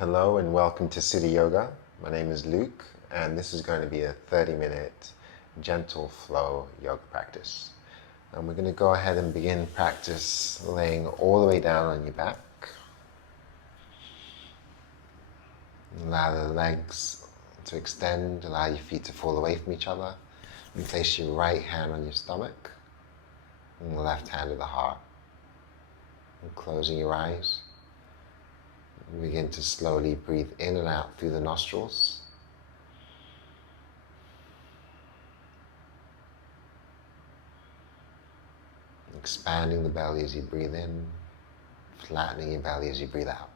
Hello and welcome to City Yoga. My name is Luke and this is going to be a 30-minute gentle flow yoga practice. And we're going to go ahead and begin practice laying all the way down on your back. Allow the legs to extend, allow your feet to fall away from each other. And place your right hand on your stomach and the left hand at the heart. And closing your eyes. Begin to slowly breathe in and out through the nostrils. Expanding the belly as you breathe in, flattening your belly as you breathe out.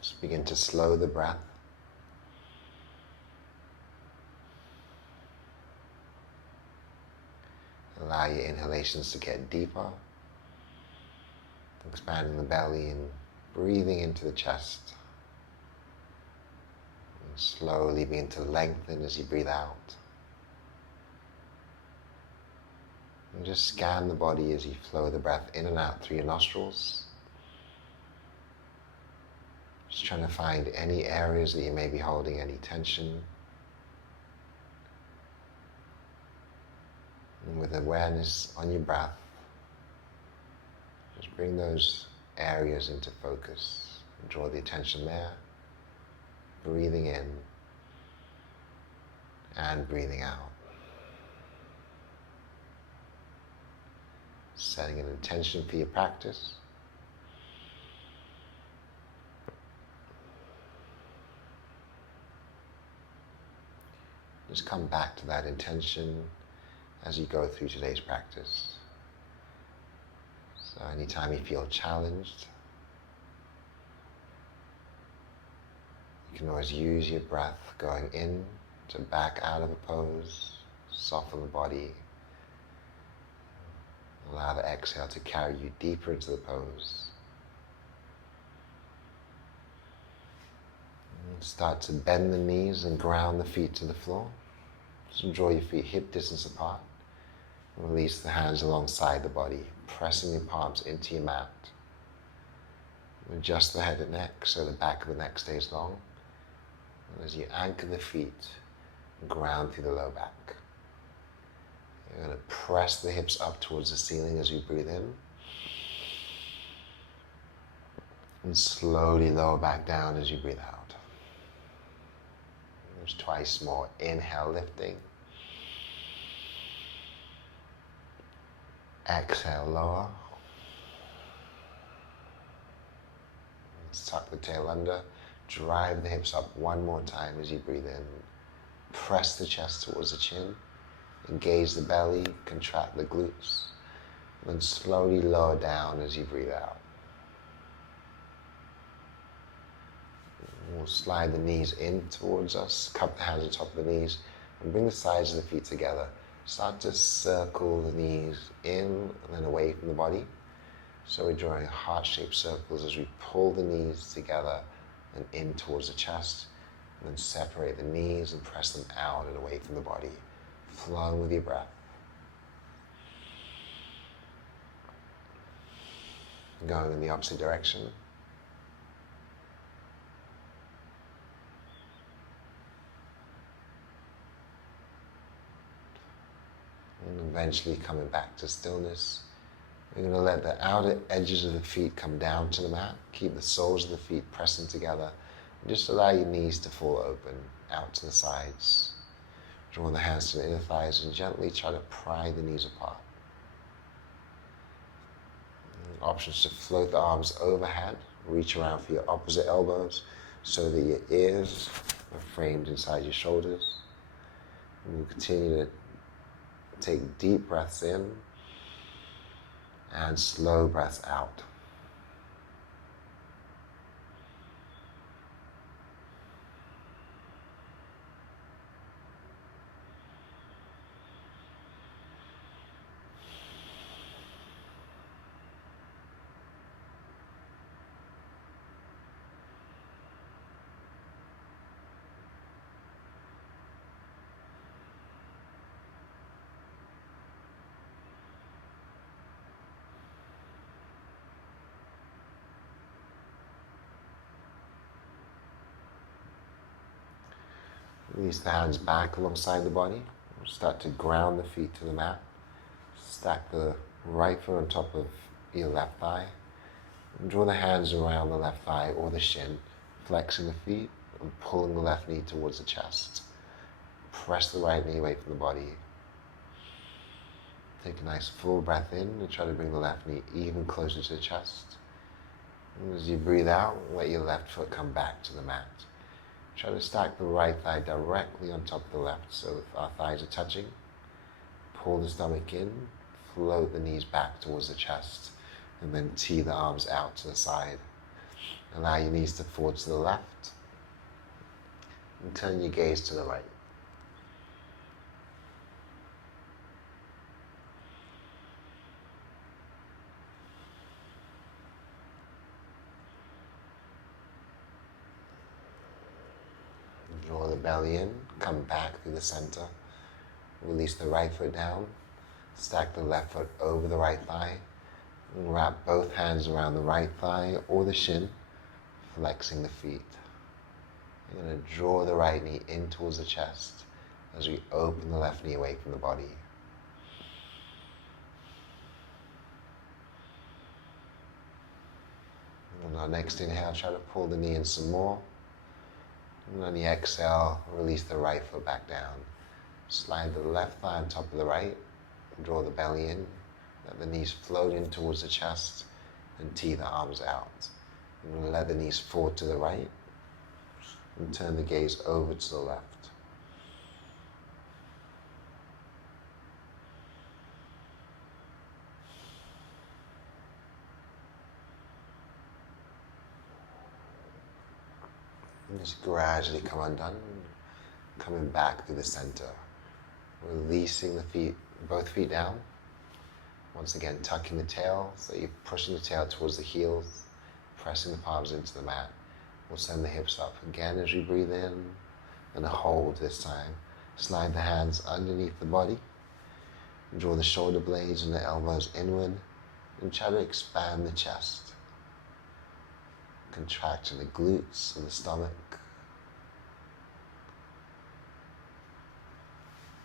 Just begin to slow the breath. Allow your inhalations to get deeper, expanding the belly and breathing into the chest. And slowly begin to lengthen as you breathe out. And just scan the body as you flow the breath in and out through your nostrils. Just trying to find any areas that you may be holding any tension. And with awareness on your breath, just bring those areas into focus. And draw the attention there, breathing in and breathing out. Setting an intention for your practice. Just come back to that intention as you go through today's practice. So anytime you feel challenged, you can always use your breath going in to back out of a pose, soften the body, allow the exhale to carry you deeper into the pose. And start to bend the knees and ground the feet to the floor. Just draw your feet hip distance apart. Release the hands alongside the body, pressing your palms into your mat. Adjust the head and neck so the back of the neck stays long. And as you anchor the feet, ground through the low back. You're going to press the hips up towards the ceiling as you breathe in. And slowly lower back down as you breathe out. There's twice more. Inhale, lifting. Exhale, lower. Tuck the tail under. Drive the hips up one more time as you breathe in. Press the chest towards the chin. Engage the belly, contract the glutes. Then slowly lower down as you breathe out. We'll slide the knees in towards us. Cup the hands on top of the knees. And bring the sides of the feet together. Start to circle the knees in and then away from the body. So we're drawing heart-shaped circles as we pull the knees together and in towards the chest. And then separate the knees and press them out and away from the body. Flowing with your breath. Going in the opposite direction. And eventually coming back to stillness. We're going to let the outer edges of the feet come down to the mat. Keep the soles of the feet pressing together. And just allow your knees to fall open, out to the sides. Draw the hands to the inner thighs and gently try to pry the knees apart. And options to float the arms overhead. Reach around for your opposite elbows so that your ears are framed inside your shoulders. And we'll continue to take deep breaths in and slow breaths out. Release the hands back alongside the body. Start to ground the feet to the mat. Stack the right foot on top of your left thigh. And draw the hands around the left thigh or the shin, flexing the feet and pulling the left knee towards the chest. Press the right knee away from the body. Take a nice full breath in and try to bring the left knee even closer to the chest. And as you breathe out, let your left foot come back to the mat. Try to stack the right thigh directly on top of the left so that our thighs are touching. Pull the stomach in, float the knees back towards the chest, and then tee the arms out to the side. Allow your knees to fall to the left, and turn your gaze to the right. Draw the belly in, come back through the center. Release the right foot down, stack the left foot over the right thigh, and wrap both hands around the right thigh or the shin, flexing the feet. You're going to draw the right knee in towards the chest as we open the left knee away from the body. And on our next inhale, try to pull the knee in some more. And on the exhale, release the right foot back down. Slide the left thigh on top of the right, draw the belly in, let the knees float in towards the chest, and tee the arms out. And let the knees fall to the right, and turn the gaze over to the left. And just gradually come undone, coming back through the center. Releasing the feet, both feet down. Once again, tucking the tail, so you're pushing the tail towards the heels, pressing the palms into the mat. We'll send the hips up again as you breathe in, and a hold this time. Slide the hands underneath the body. Draw the shoulder blades and the elbows inward, and try to expand the chest. Contracting the glutes and the stomach.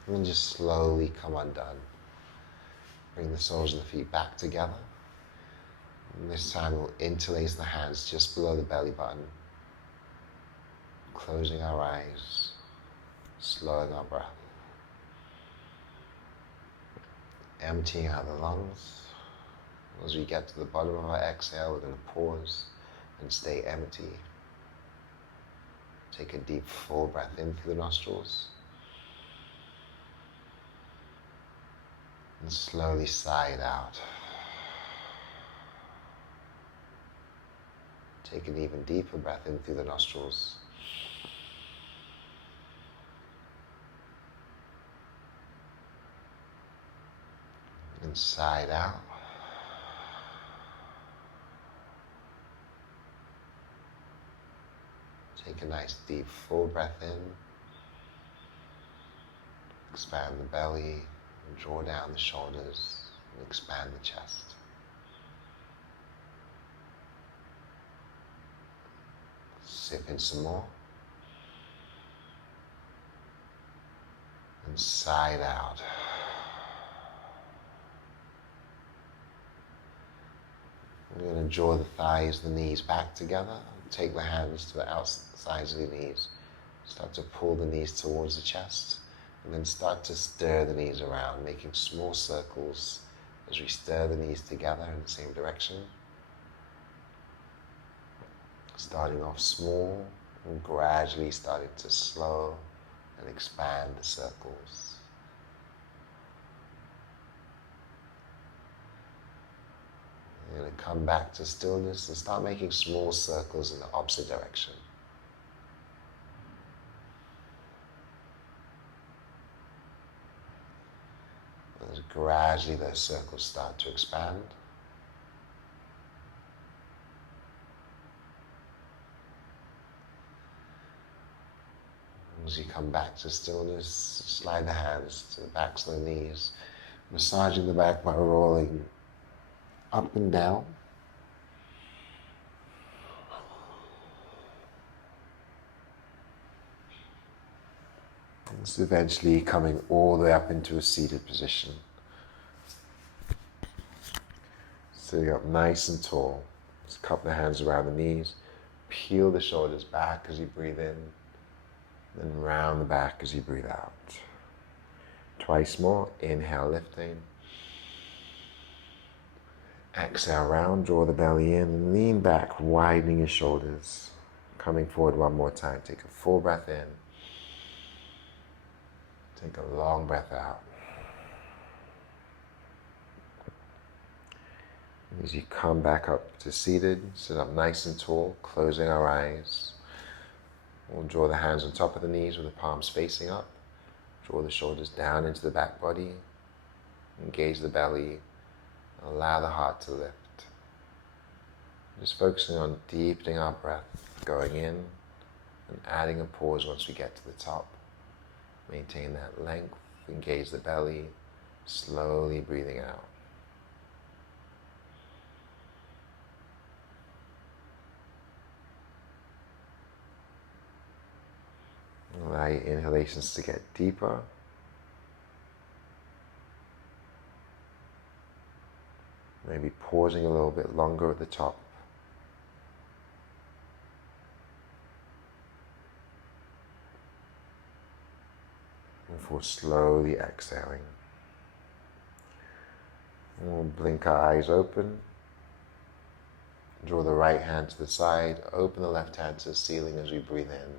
And then just slowly come undone. Bring the soles of the feet back together. And this time we'll interlace the hands just below the belly button. Closing our eyes, slowing our breath. Emptying out the lungs. As we get to the bottom of our exhale, we're going to pause and stay empty. Take a deep full breath in through the nostrils. And slowly sigh it out. Take an even deeper breath in through the nostrils. And sigh it out. Take a nice deep full breath in. Expand the belly. And draw down the shoulders and expand the chest. Sip in some more. And sigh it out. We're going to draw the thighs, the knees back together. Take the hands to the outsides of the knees. Start to pull the knees towards the chest. And then start to stir the knees around, making small circles as we stir the knees together in the same direction. Starting off small and gradually starting to slow and expand the circles. You're going to come back to stillness and start making small circles in the opposite direction. As gradually those circles start to expand. As you come back to stillness, slide the hands to the backs of the knees, massaging the back by rolling up and down. It's eventually coming all the way up into a seated position. Sitting up nice and tall. Just cup the hands around the knees. Peel the shoulders back as you breathe in. Then round the back as you breathe out. Twice more. Inhale, lifting. Exhale, round, draw the belly in and lean back, widening your shoulders. Coming forward one more time. Take a full breath in. Take a long breath out. As you come back up to seated, sit up nice and tall, closing our eyes. We'll draw the hands on top of the knees with the palms facing up. Draw the shoulders down into the back body. Engage the belly. Allow the heart to lift. Just focusing on deepening our breath, going in and adding a pause once we get to the top. Maintain that length, engage the belly, slowly breathing out. Allow your inhalations to get deeper. Maybe pausing a little bit longer at the top. Before slowly exhaling. And we'll blink our eyes open. Draw the right hand to the side. Open the left hand to the ceiling as we breathe in.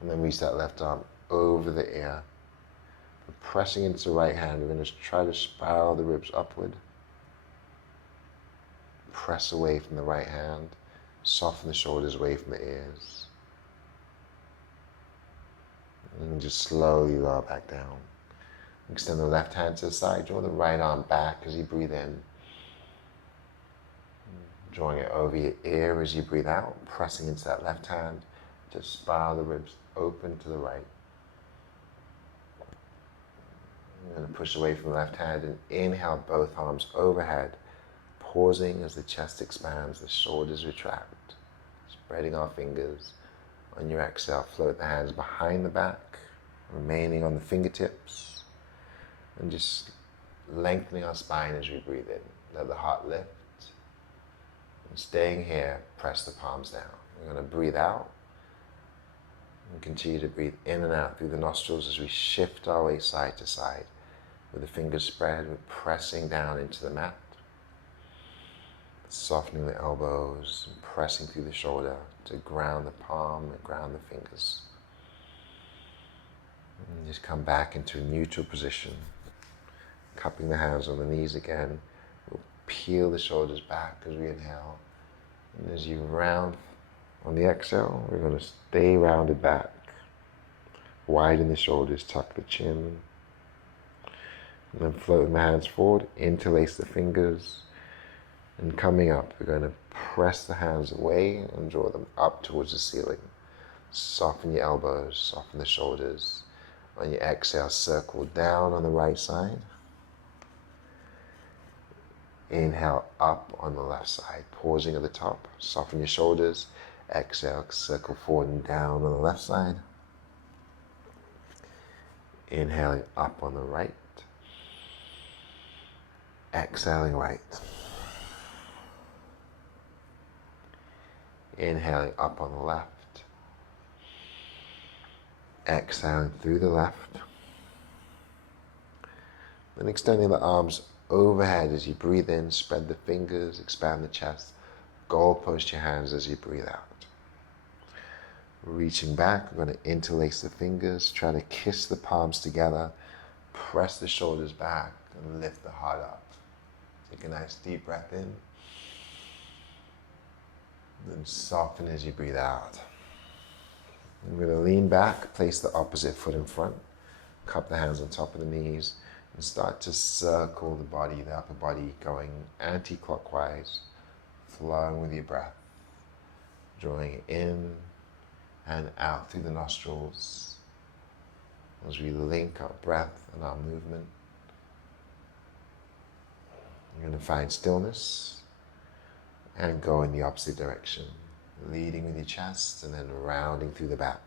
And then reach that left arm over the ear. And pressing into the right hand, we're going to try to spiral the ribs upward. Press away from the right hand. Soften the shoulders away from the ears. And just slowly lower back down. Extend the left hand to the side. Draw the right arm back as you breathe in. Drawing it over your ear as you breathe out. Pressing into that left hand. Just spiral the ribs open to the right. You're going to push away from the left hand and inhale both arms overhead. Pausing as the chest expands, the shoulders retract. Spreading our fingers. On your exhale, float the hands behind the back, remaining on the fingertips, and just lengthening our spine as we breathe in. Let the heart lift. And staying here, press the palms down. We're going to breathe out and continue to breathe in and out through the nostrils as we shift our way side to side. With the fingers spread, we're pressing down into the mat. Softening the elbows, and pressing through the shoulder to ground the palm and ground the fingers. And just come back into a neutral position. Cupping the hands on the knees again. We'll peel the shoulders back as we inhale. And as you round on the exhale, we're going to stay rounded back. Widen the shoulders, tuck the chin. And then floating the hands forward, interlace the fingers. And coming up, we're going to press the hands away and draw them up towards the ceiling. Soften your elbows, soften the shoulders. On your exhale, circle down on the right side. Inhale up on the left side, pausing at the top. Soften your shoulders. Exhale, circle forward and down on the left side. Inhaling up on the right. Exhaling right. Inhaling up on the left. Exhaling through the left. Then extending the arms overhead as you breathe in. Spread the fingers, expand the chest. Goalpost your hands as you breathe out. Reaching back, we're going to interlace the fingers. Try to kiss the palms together. Press the shoulders back and lift the heart up. Take a nice deep breath in. Then soften as you breathe out. I'm going to lean back, place the opposite foot in front, cup the hands on top of the knees, and start to circle the body, the upper body, going anti-clockwise, flowing with your breath, drawing it in and out through the nostrils as we link our breath and our movement. You're going to find stillness and go in the opposite direction, leading with your chest and then rounding through the back.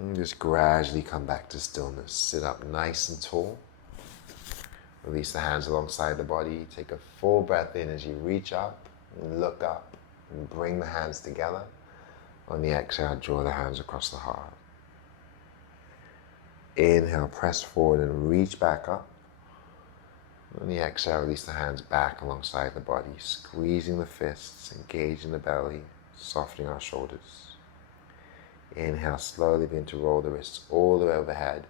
And just gradually come back to stillness. Sit up nice and tall. Release the hands alongside the body. Take a full breath in as you reach up and look up and bring the hands together. On the exhale, draw the hands across the heart. Inhale, press forward and reach back up. On the exhale, release the hands back alongside the body, squeezing the fists, engaging the belly, softening our shoulders. Inhale, slowly begin to roll the wrists all the way overhead,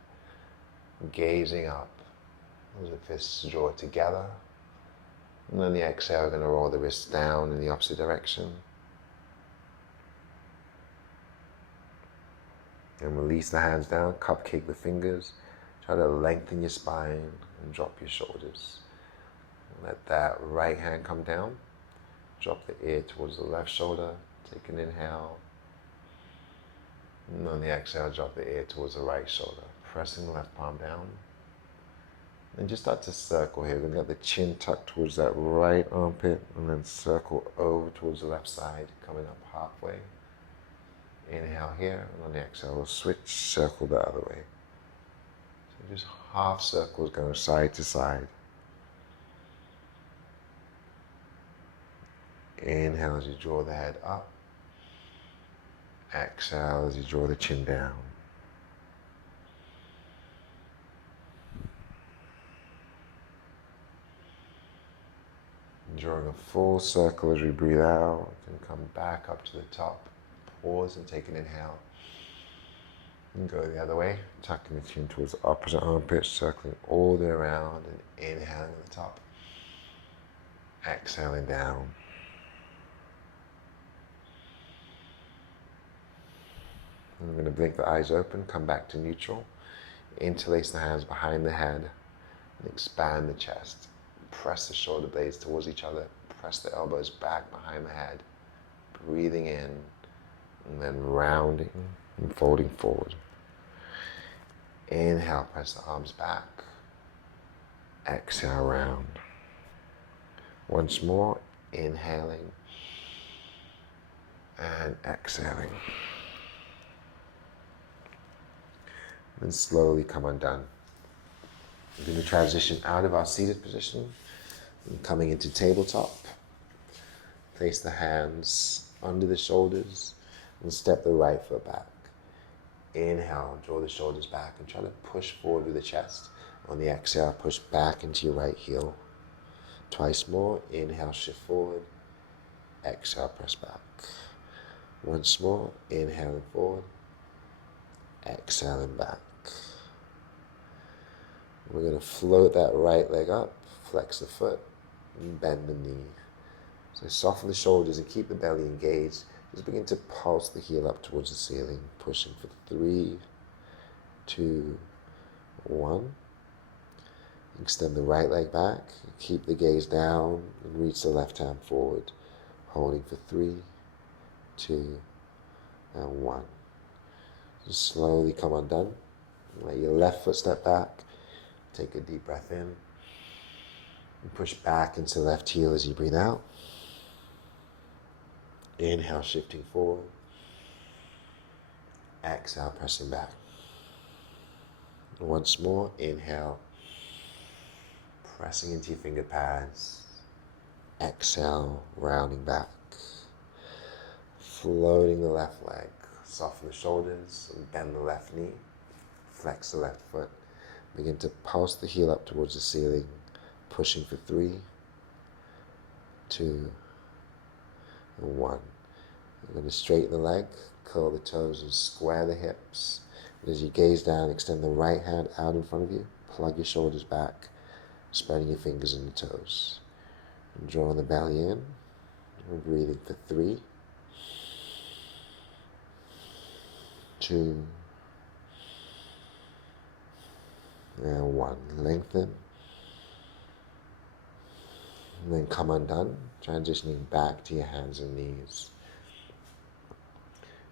gazing up. As the fists draw together. And on the exhale, we're going to roll the wrists down in the opposite direction. And release the hands down, cupcake the fingers. Try to lengthen your spine and drop your shoulders. Let that right hand come down. Drop the ear towards the left shoulder. Take an inhale. And on the exhale, drop the ear towards the right shoulder. Pressing the left palm down. And just start to circle here. We're going to get the chin tucked towards that right armpit and then circle over towards the left side, coming up halfway. Inhale here, and on the exhale, we'll switch, circle the other way. So just half circles going side to side. Inhale as you draw the head up. Exhale as you draw the chin down. Drawing a full circle as we breathe out, and come back up to the top. Pause and take an inhale. And go the other way, tucking the chin towards the opposite armpit, circling all the way around, and inhaling at the top. Exhaling down. And we're going to blink the eyes open, come back to neutral. Interlace the hands behind the head and expand the chest. Press the shoulder blades towards each other. Press the elbows back behind the head. Breathing in and then rounding and folding forward. Inhale, press the arms back. Exhale, round. Once more, inhaling and exhaling. Then slowly come undone. We're going to transition out of our seated position and coming into tabletop. Place the hands under the shoulders and step the right foot back. Inhale, draw the shoulders back and try to push forward with the chest. On the exhale, push back into your right heel. Twice more. Inhale, shift forward. Exhale, press back. Once more. Inhaling forward. Exhaling back. We're going to float that right leg up, flex the foot, and bend the knee. So soften the shoulders and keep the belly engaged. Just begin to pulse the heel up towards the ceiling, pushing for 3, 2, 1. Extend the right leg back, keep the gaze down, and reach the left hand forward, holding for 3, 2, and 1. Just slowly come undone. Let your left foot step back. Take a deep breath in. And push back into the left heel as you breathe out. Inhale, shifting forward. Exhale, pressing back. Once more, inhale. Pressing into your finger pads. Exhale, rounding back. Floating the left leg. Soften the shoulders and bend the left knee. Flex the left foot. Begin to pulse the heel up towards the ceiling, pushing for 3, 2, and 1. You're going to straighten the leg, curl the toes and square the hips. And as you gaze down, extend the right hand out in front of you, plug your shoulders back, spreading your fingers and the toes. And drawing the belly in, and breathing for 3, 2, and 1. Lengthen. And then come undone, transitioning back to your hands and knees.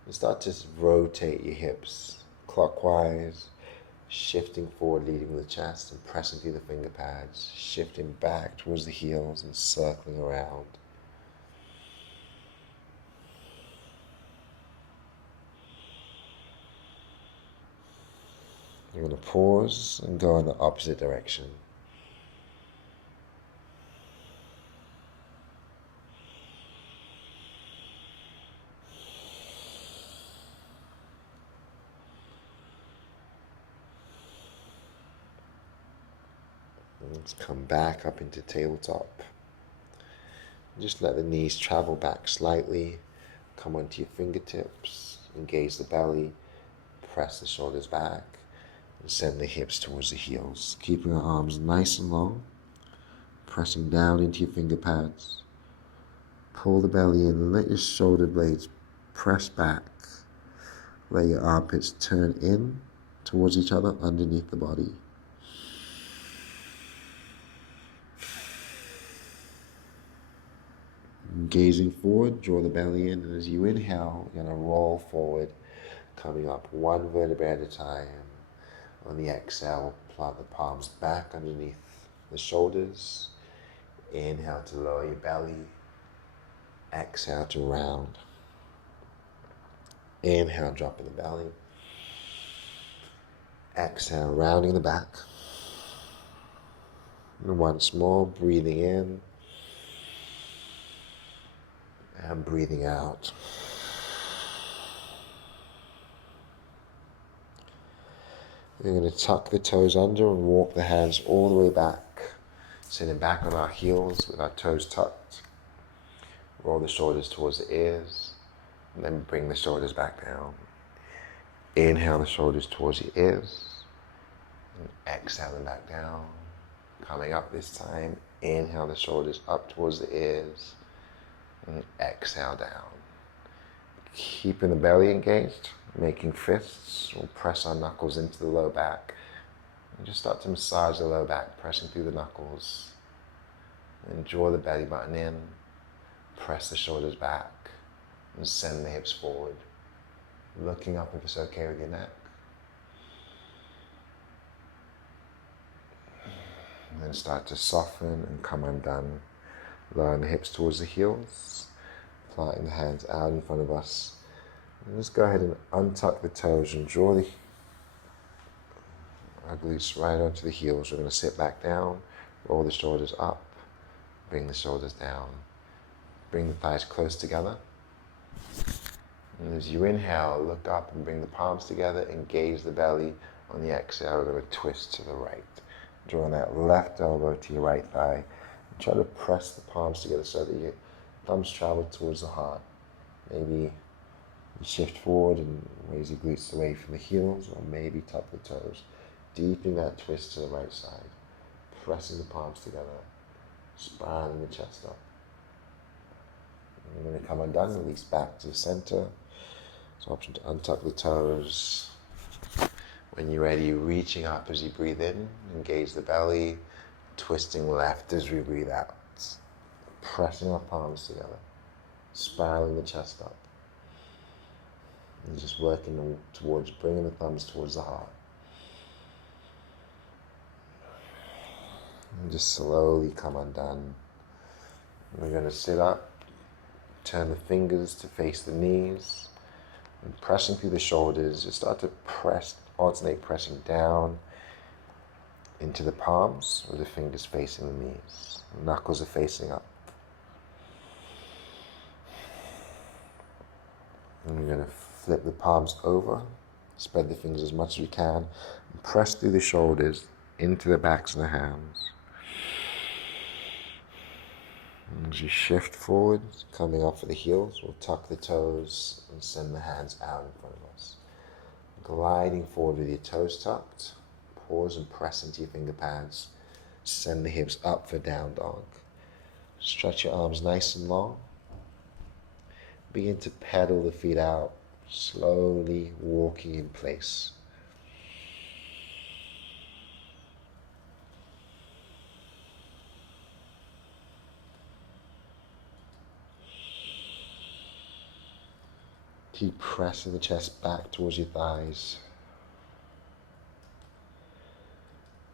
And start to rotate your hips clockwise, shifting forward, leading the chest and pressing through the finger pads, shifting back towards the heels and circling around. You're going to pause and go in the opposite direction. Let's come back up into tabletop. Just let the knees travel back slightly. Come onto your fingertips, engage the belly, press the shoulders back, and send the hips towards the heels. Keeping your arms nice and long, pressing down into your finger pads. Pull the belly in and let your shoulder blades press back. Let your armpits turn in towards each other underneath the body. Gazing forward, draw the belly in, and as you inhale, you're going to roll forward, coming up one vertebra at a time. On the exhale, plant the palms back underneath the shoulders. Inhale to lower your belly. Exhale to round. Inhale, dropping the belly. Exhale, rounding the back. And once more, breathing in and breathing out. We're going to tuck the toes under and walk the hands all the way back. Sitting back on our heels with our toes tucked. Roll the shoulders towards the ears. And then bring the shoulders back down. Inhale the shoulders towards the ears. And exhale them back down. Coming up this time. Inhale the shoulders up towards the ears. And exhale down. Keeping the belly engaged. Making fists. We'll press our knuckles into the low back. And just start to massage the low back, pressing through the knuckles. And draw the belly button in. Press the shoulders back. And send the hips forward. Looking up if it's okay with your neck. And then start to soften and come undone. Lowering the hips towards the heels. Planting the hands out in front of us. And just go ahead and untuck the toes and draw the glutes right onto the heels. We're going to sit back down, roll the shoulders up, bring the shoulders down. Bring the thighs close together. And as you inhale, look up and bring the palms together, engage the belly. On the exhale, we're going to twist to the right. Drawing that left elbow to your right thigh. And try to press the palms together so that your thumbs travel towards the heart. Maybe you shift forward and raise your glutes away from the heels, or maybe tuck the toes. Deepening that twist to the right side. Pressing the palms together. Spiraling the chest up. And you're going to come undone, release back to the center. So option to untuck the toes. When you're ready, reaching up as you breathe in. Engage the belly. Twisting left as we breathe out. Pressing our palms together. Spiraling the chest up. And just working towards bringing the thumbs towards the heart. And just slowly come undone. We're going to sit up, turn the fingers to face the knees, and pressing through the shoulders, just start to alternate pressing down into the palms with the fingers facing the knees. The knuckles are facing up. And we're going to flip the palms over, spread the fingers as much as we can, and press through the shoulders into the backs of the hands. And as you shift forward, coming up for the heels, we'll tuck the toes and send the hands out in front of us. Gliding forward with your toes tucked, pause and press into your finger pads. Send the hips up for down dog. Stretch your arms nice and long. Begin to pedal the feet out, slowly walking in place. Keep pressing the chest back towards your thighs.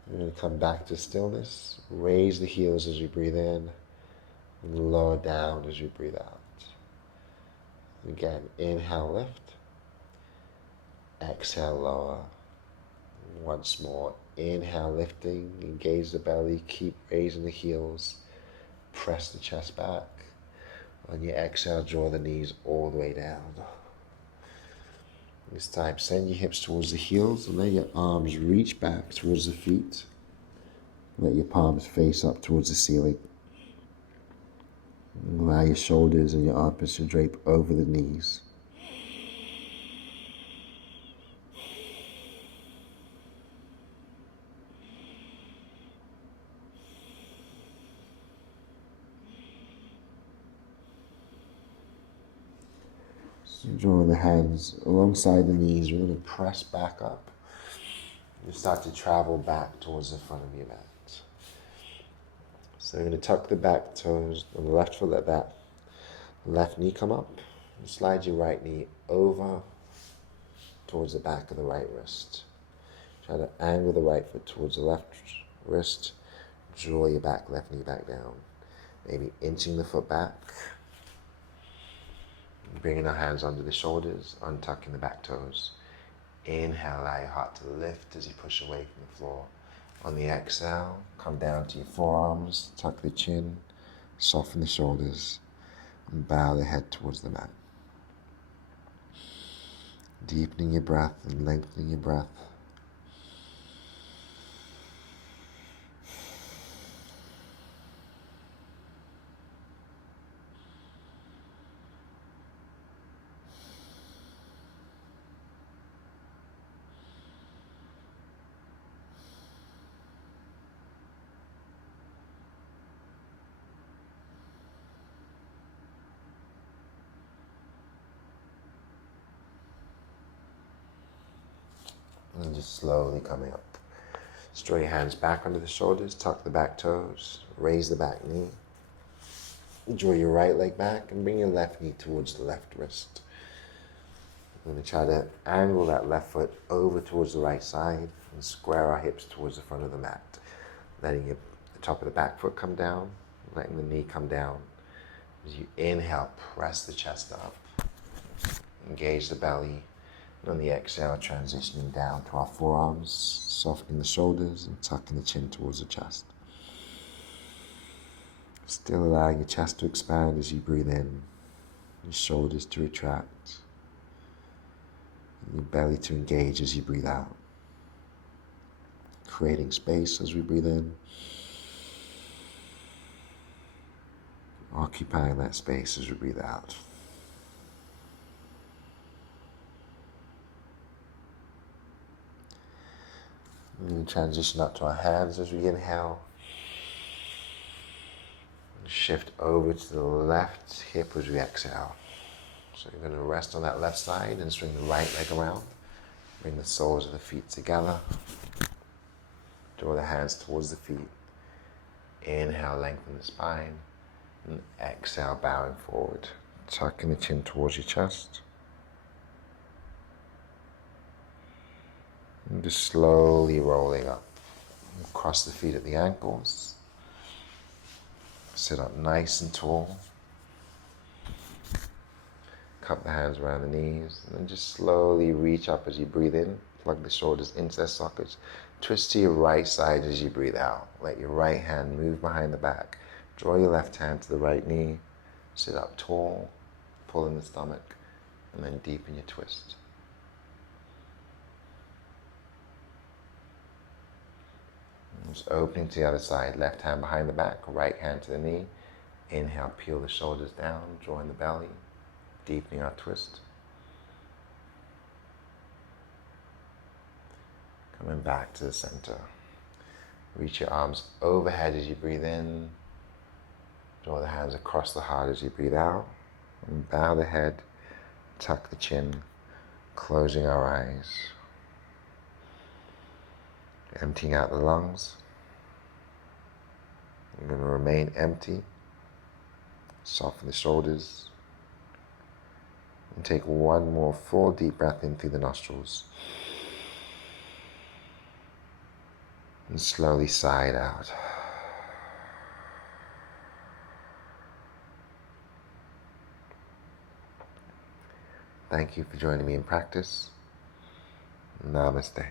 We're going to come back to stillness. Raise the heels as we breathe in and lower down as we breathe out. Again, inhale, lift. Exhale, lower. Once more, inhale, lifting, engage the belly, keep raising the heels, press the chest back. On your exhale, draw the knees all the way down. This time, send your hips towards the heels and let your arms reach back towards the feet. Let your palms face up towards the ceiling. Allow your shoulders and your armpits to drape over the knees. So drawing the hands alongside the knees, we're going to press back up. You start to travel back towards the front of your mat. So you're going to tuck the back toes on the left foot, let that left knee come up. And slide your right knee over towards the back of the right wrist. Try to angle the right foot towards the left wrist. Draw your left knee back down. Maybe inching the foot back. Bringing our hands under the shoulders, untucking the back toes. Inhale, allow your heart to lift as you push away from the floor. On the exhale, come down to your forearms, tuck the chin, soften the shoulders, and bow the head towards the mat. Deepening your breath and lengthening your breath. And just slowly coming up. Draw your hands back under the shoulders, tuck the back toes, raise the back knee. Draw your right leg back and bring your left knee towards the left wrist. We're going to try to angle that left foot over towards the right side and square our hips towards the front of the mat. Letting the top of the back foot come down, letting the knee come down. As you inhale, press the chest up. Engage the belly. And on the exhale, transitioning down to our forearms, softening the shoulders and tucking the chin towards the chest. Still allowing your chest to expand as you breathe in, your shoulders to retract, and your belly to engage as you breathe out. Creating space as we breathe in, occupying that space as we breathe out. And transition up to our hands as we inhale. Shift over to the left hip as we exhale. So you're going to rest on that left side and swing the right leg around. Bring the soles of the feet together. Draw the hands towards the feet. Inhale, lengthen the spine. And exhale, bowing forward. Tucking the chin towards your chest. And just slowly rolling up. Cross the feet at the ankles. Sit up nice and tall. Cup the hands around the knees. And then just slowly reach up as you breathe in. Plug the shoulders into their sockets. Twist to your right side as you breathe out. Let your right hand move behind the back. Draw your left hand to the right knee. Sit up tall. Pull in the stomach. And then deepen your twist. Just opening to the other side, left hand behind the back, right hand to the knee. Inhale, peel the shoulders down, drawing the belly, deepening our twist. Coming back to the center. Reach your arms overhead as you breathe in. Draw the hands across the heart as you breathe out. And bow the head, tuck the chin, closing our eyes. Emptying out the lungs. You're going to remain empty. Soften the shoulders. And take one more full deep breath in through the nostrils. And slowly sigh it out. Thank you for joining me in practice. Namaste.